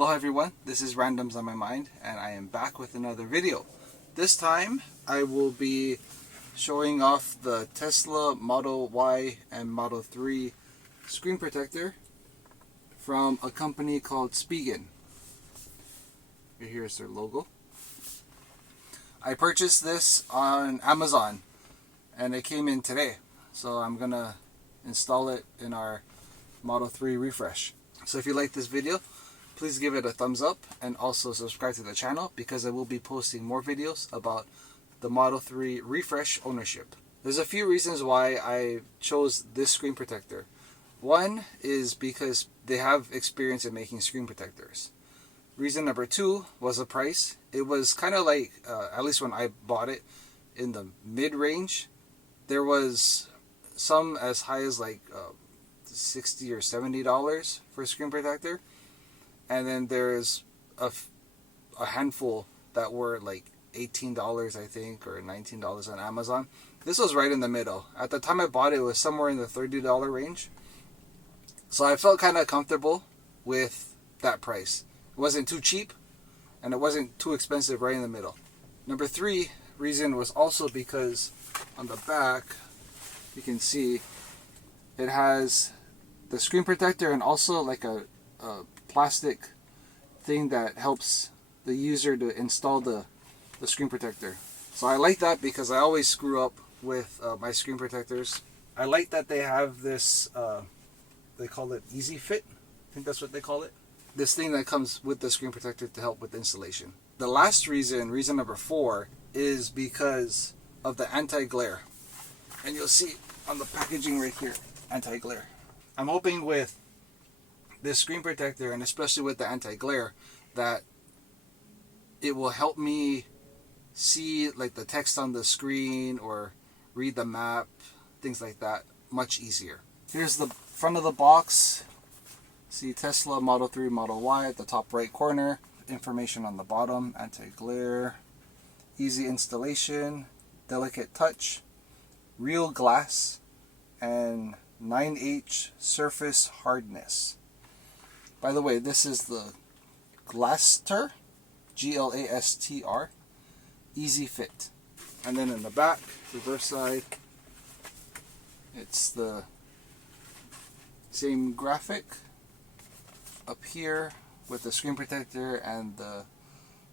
Hello everyone, this is Randoms on My Mind and I am back with another video. This time I will be showing off the Tesla Model Y and Model 3 screen protector from a company called Spigen. Here's their logo. I purchased this on Amazon and it came in today, so I'm gonna install it in our Model 3 refresh. So if you like this video, please give it a thumbs up and also subscribe to the channel because I will be posting more videos about the Model 3 refresh ownership. There's a few reasons why I chose this screen protector. One is because they have experience in making screen protectors. Reason number two was the price. It was kind of like, at least when I bought it, in the mid-range. There was some as high as like $60 or $70 for a screen protector. And then there's a handful that were like $18, I think, or $19 on Amazon. This was right in the middle. At the time I bought it, it was somewhere in the $30 range. So I felt kind of comfortable with that price. It wasn't too cheap, and it wasn't too expensive, right in the middle. Number three reason was also because on the back, you can see it has the screen protector and also like a plastic thing that helps the user to install the screen protector. So I like that because I always screw up with my screen protectors. I like that they have this, they call it Easy Fit. I think that's what they call it. This thing that comes with the screen protector to help with installation. The last reason number 4, is because of the anti-glare. And you'll see on the packaging right here, anti-glare. I'm hoping with this screen protector, and especially with the anti-glare, that it will help me see like the text on the screen or read the map, things like that, much easier. Here's the front of the box. See Tesla Model 3, Model Y at the top right corner. Information on the bottom, anti-glare, easy installation, delicate touch, real glass, and 9H surface hardness. By the way, this is the Glastr, Glastr, Easy Fit. And then in the back, reverse side, it's the same graphic up here with the screen protector and the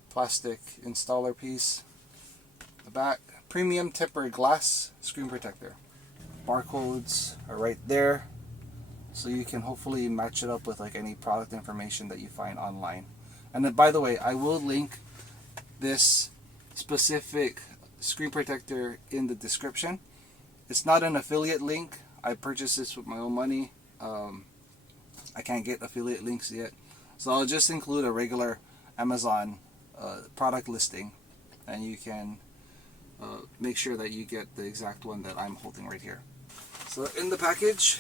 plastic installer piece. The back, premium tempered glass screen protector. Barcodes are right there, so you can hopefully match it up with like any product information that you find online. And then, by the way, I will link this specific screen protector in the description. It's not an affiliate link. I purchased this with my own money. I can't get affiliate links yet, so I'll just include a regular Amazon product listing, and you can make sure that you get the exact one that I'm holding right here. So in the package,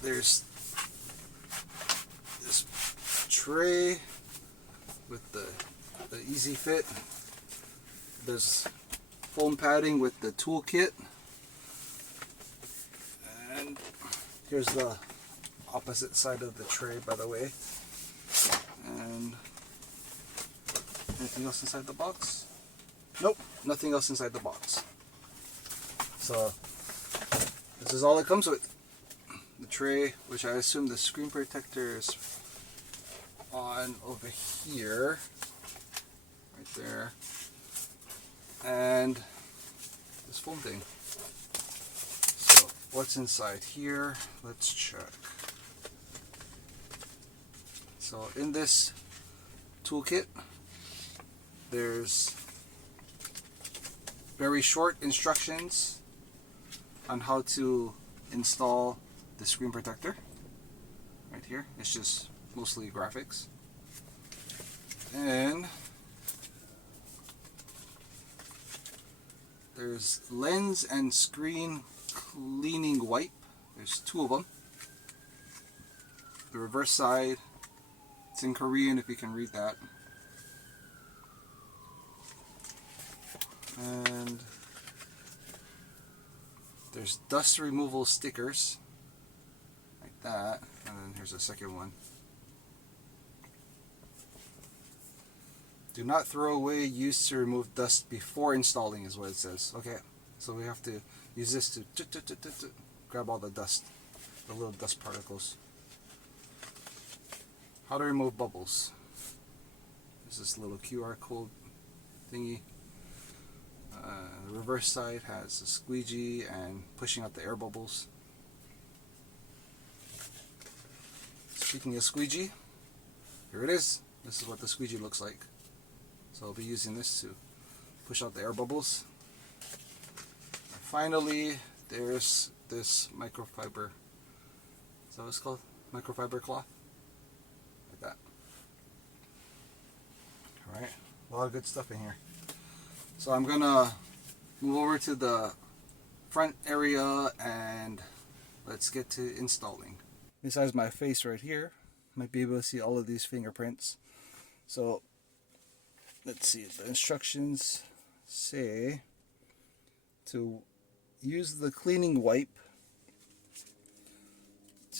there's this tray with the Easy Fit. There's foam padding with the toolkit, and here's the opposite side of the tray, by the way. And anything else inside the box? Nope, nothing else inside the box. So this is all it comes with. The tray, which I assume the screen protector is on over here, right there, and this foam thing. So what's inside here? Let's check. So in this toolkit, there's very short instructions on how to install the screen protector. Right here, it's just mostly graphics. And there's lens and screen cleaning wipe. There's 2 of them. The reverse side, it's in Korean if you can read that. And there's dust removal stickers like that, and then here's a second one. Do not throw away used to remove dust before installing is what it says. Okay, so we have to use this to grab all the dust, the little dust particles. How to remove bubbles. There's this little QR code thingy. The reverse side has a squeegee and pushing out the air bubbles. Speaking of squeegee, here it is. This is what the squeegee looks like. So I'll be using this to push out the air bubbles. And finally, there's this microfiber. Is that what it's called? Microfiber cloth? Like that. Alright, a lot of good stuff in here. So I'm gonna move over to the front area and let's get to installing. Besides my face right here, might be able to see all of these fingerprints. So let's see, the instructions say to use the cleaning wipe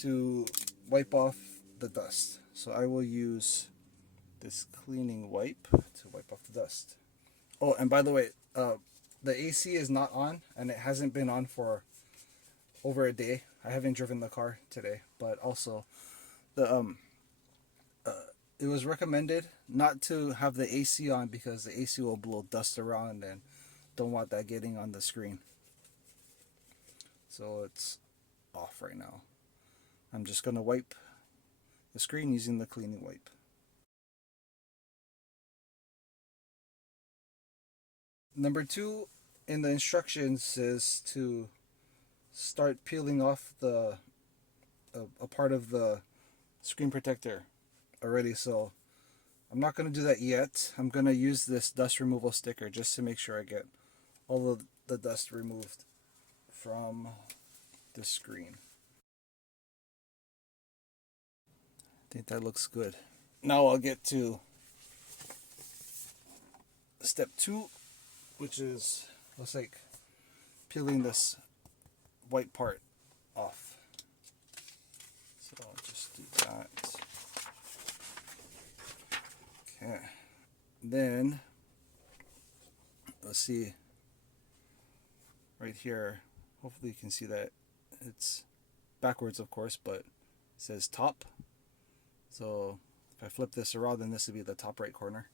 to wipe off the dust. So I will use this cleaning wipe to wipe off the dust. Oh, and by the way, the AC is not on, and it hasn't been on for over a day. I haven't driven the car today, but also the it was recommended not to have the AC on because the AC will blow dust around and don't want that getting on the screen. So it's off right now. I'm just gonna wipe the screen using the cleaning wipe. Number 2 in the instructions is to start peeling off the a part of the screen protector already, so I'm not going to do that yet. I'm going to use this dust removal sticker just to make sure I get all of the dust removed from the screen. I think that looks good. Now I'll get to step 2, which is, looks like peeling this white part off. So I'll just do that. Okay. Then, let's see, right here, hopefully you can see that it's backwards, of course, but it says top. So if I flip this around, then this would be the top right corner.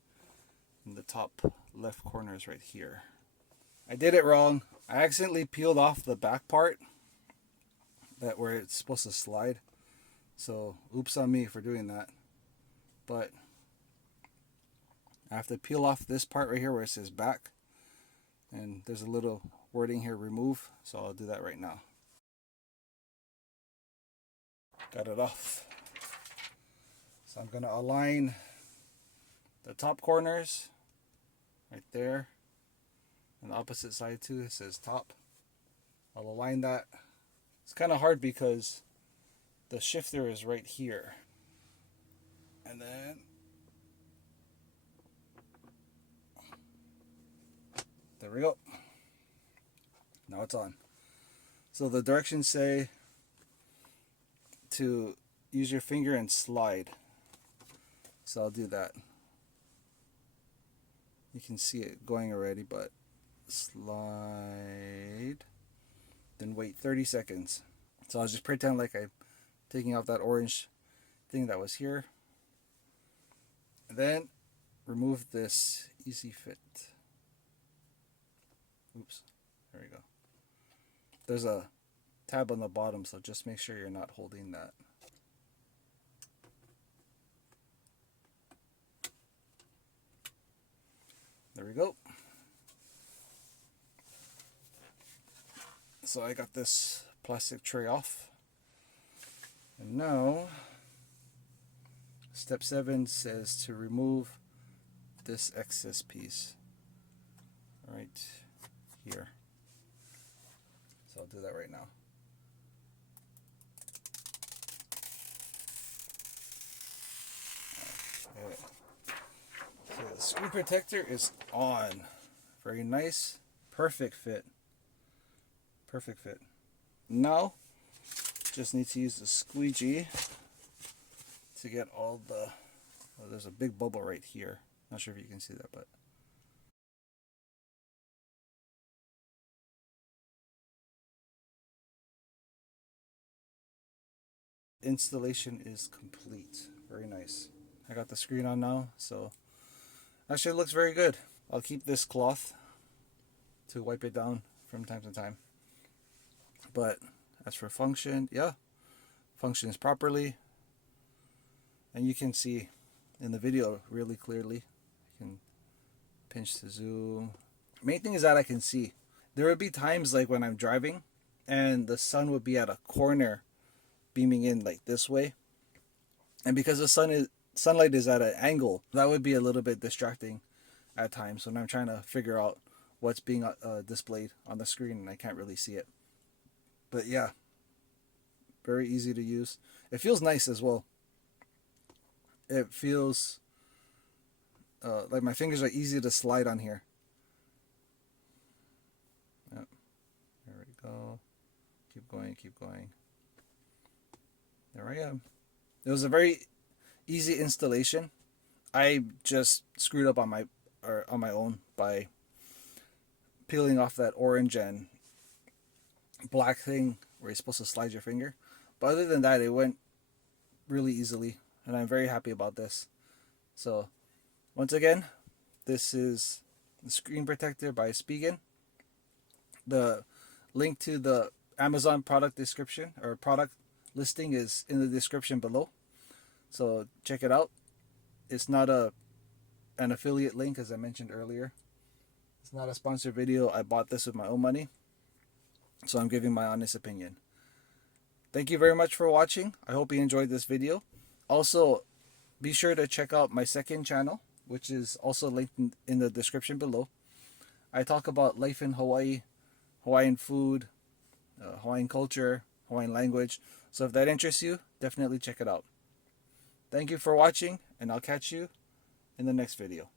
And the top left corner is right here. I did it wrong. I accidentally peeled off the back part, that where it's supposed to slide. So oops on me for doing that. But I have to peel off this part right here where it says back. And there's a little wording here, remove. So I'll do that right now. Got it off. So I'm going to align the top corners right there. And the opposite side too, it says top. I'll align that. It's kind of hard because the shifter is right here. And then there we go. Now it's on. So the directions say to use your finger and slide. So I'll do that. You can see it going already, but slide. Then wait 30 seconds. So I'll just pretend like I'm taking out that orange thing that was here. And then remove this easy fit. Oops, there we go. There's a tab on the bottom, so just make sure you're not holding that. There we go. So I got this plastic tray off. And now, step 7 says to remove this excess piece right here. So I'll do that right now. Okay. So the screen protector is on. Very nice. Perfect fit. Perfect fit. Now, just need to use the squeegee to get all the, oh, there's a big bubble right here. Not sure if you can see that, but installation is complete. Very nice. I got the screen on now, so actually it looks very good. I'll keep this cloth to wipe it down from time to time. But as for function, yeah, functions properly. And you can see in the video really clearly. I can pinch to zoom. Main thing is that I can see. There would be times like when I'm driving and the sun would be at a corner beaming in like this way. And because the sunlight is at an angle, that would be a little bit distracting at times when I'm trying to figure out what's being displayed on the screen and I can't really see it. But yeah, very easy to use. It feels nice as well. It feels like my fingers are easy to slide on here. Yep. There we go. Keep going, keep going. There I am. It was a very easy installation. I just screwed up on my own by peeling off that orange and black thing where you're supposed to slide your finger. But other than that, it went really easily, and I'm very happy about this. So, once again, this is the screen protector by Spigen. The link to the Amazon product description or product listing is in the description below. So check it out. It's not an affiliate link, as I mentioned earlier. It's not a sponsored video. I bought this with my own money, so I'm giving my honest opinion. Thank you very much for watching. I hope you enjoyed this video. Also, be sure to check out my second channel, which is also linked in the description below. I talk about life in Hawaii, Hawaiian food, Hawaiian culture, Hawaiian language. So if that interests you, definitely check it out. Thank you for watching, and I'll catch you in the next video.